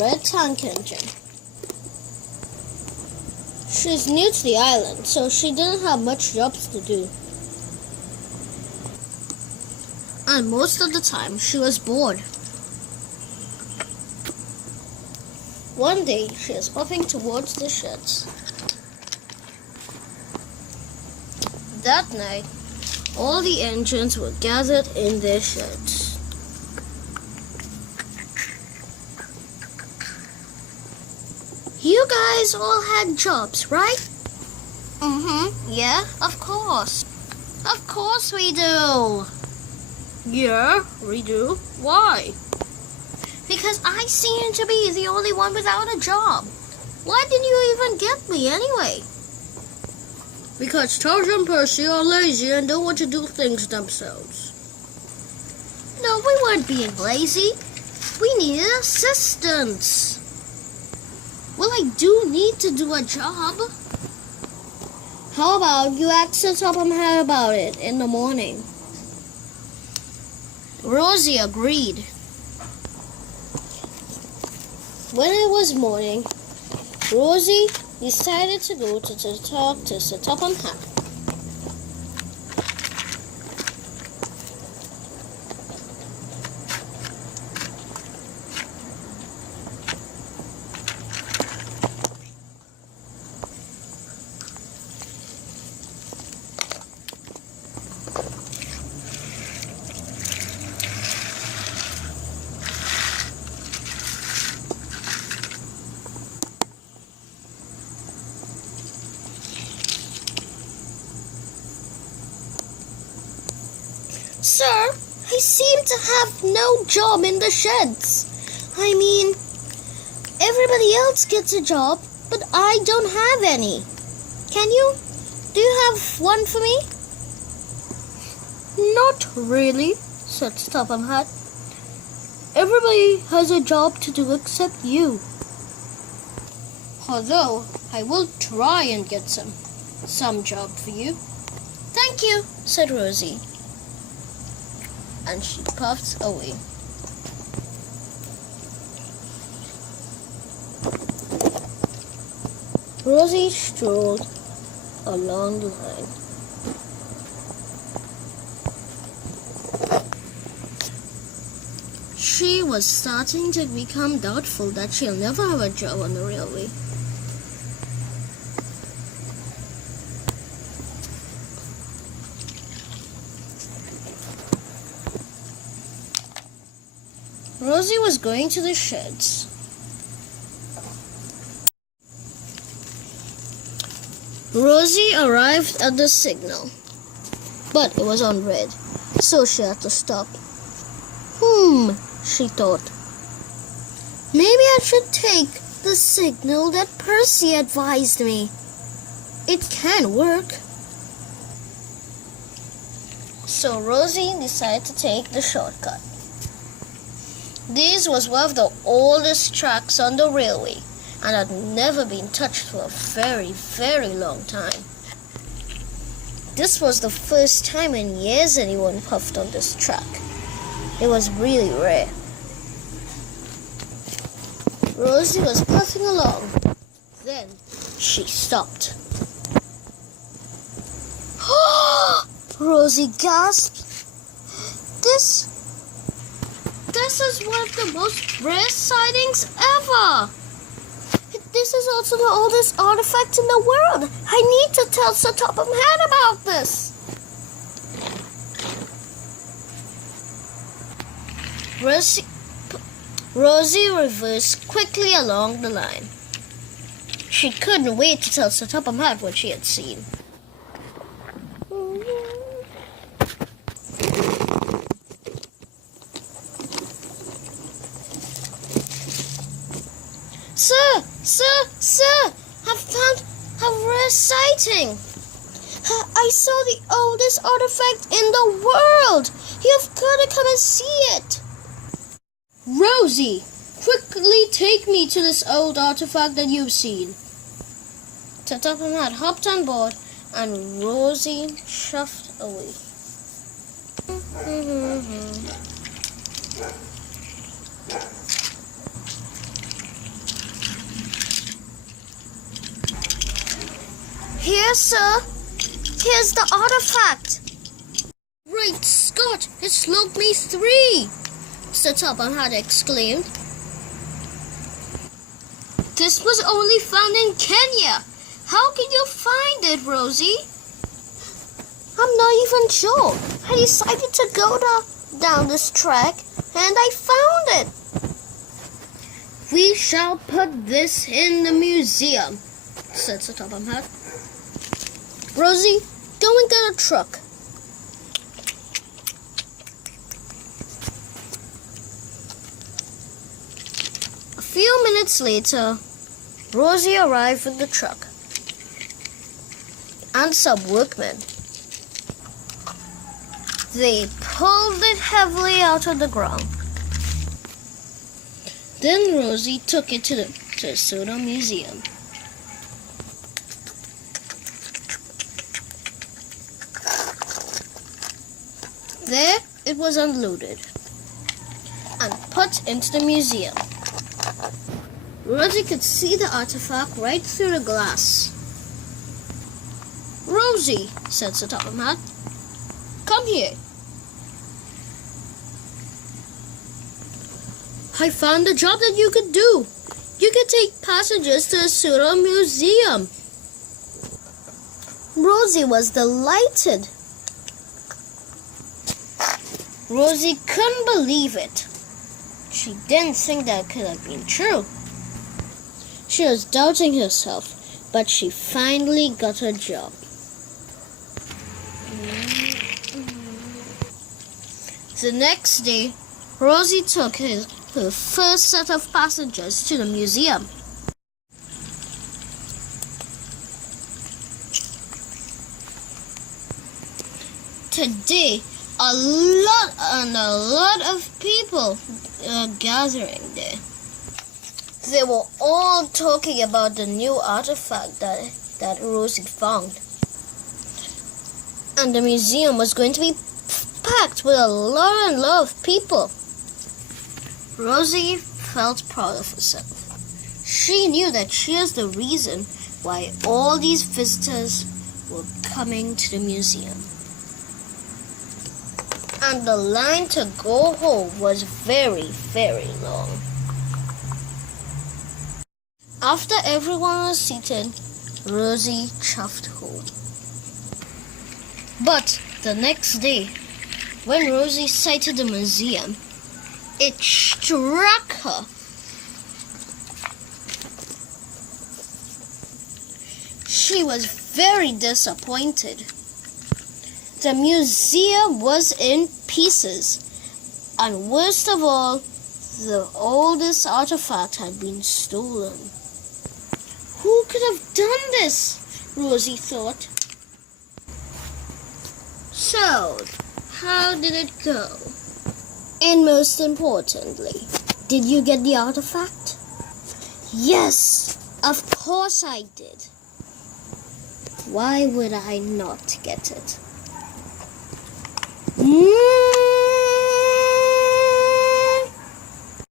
red tank engine. She's new to the island, so she didn't have much jobs to do. And most of the time, she was bored. One day, she is puffing towards the sheds. That night, all the engines were gathered in their sheds. You guys all had jobs, right? Yeah, of course. Of course we do. Yeah, we do. Why? Because I seem to be the only one without a job. Why didn't you even get me anyway? Because George and Percy are lazy and don't want to do things themselves. No, we weren't being lazy. We needed assistance. Well, I do need to do a job. How about you ask the top of my head about it in the morning? Rosie agreed. When it was morning, Rosie decided to go to talk to Sir Topham Hatt. Sir, I seem to have no job in the sheds. I mean, everybody else gets a job, but I don't have any. Do you have one for me? Not really, said Topham Hatt. Everybody has a job to do except you. Although, I will try and get some job for you. Thank you, said Rosie. And she puffed away. Rosie strolled along the line. She was starting to become doubtful that she'll never have a job on the railway. Rosie was going to the sheds. Rosie arrived at the signal, but it was on red, so she had to stop. She thought. Maybe I should take the signal that Percy advised me. It can work. So Rosie decided to take the shortcut. This was one of the oldest tracks on the railway and had never been touched for a very, very long time. This was the first time in years anyone puffed on this track. It was really rare. Rosie was puffing along. Then she stopped. Rosie gasped. This is one of the most rare sightings ever. This is also the oldest artifact in the world. I need to tell Sir Topham Hatt about this. Rosie reversed quickly along the line. She couldn't wait to tell Sir Topham Hatt what she had seen. Sir, I've found a rare sighting. I saw the oldest artifact in the world. You've got to come and see it. Rosie, quickly take me to this old artifact that you've seen. Sir Topham Hatt hopped on board and Rosie shuffled away. Here, sir. Here's the artifact. Great Scott, it's looked me 3, Sir Topham had exclaimed. This was only found in Kenya. How could you find it, Rosie? I'm not even sure. I decided to go down this track and I found it. We shall put this in the museum, said Sir Topham Hatt. Rosie, go and get a truck. A few minutes later, Rosie arrived with the truck and some workmen. They pulled it heavily out of the ground. Then Rosie took it to the soda museum. There it was unloaded and put into the museum. Rosie could see the artifact right through the glass. Rosie, said Sir Topham Hatt, come here. I found a job that you could do. You could take passengers to the Soda Museum. Rosie was delighted. Rosie couldn't believe it. She didn't think that could have been true. She was doubting herself, but she finally got a job. The next day, Rosie took her first set of passengers to the museum. Today, a lot of people are gathering there. They were all talking about the new artifact that Rosie found. And the museum was going to be packed with a lot of people. Rosie felt proud of herself. She knew that she was the reason why all these visitors were coming to the museum. And the line to go home was very, very long. After everyone was seated, Rosie chuffed home. But the next day, when Rosie sighted the museum, it struck her. She was very disappointed. The museum was in pieces, and worst of all, the oldest artifact had been stolen. Who could have done this? Rosie thought. So, how did it go? And most importantly, did you get the artifact? Yes, of course I did. Why would I not get it?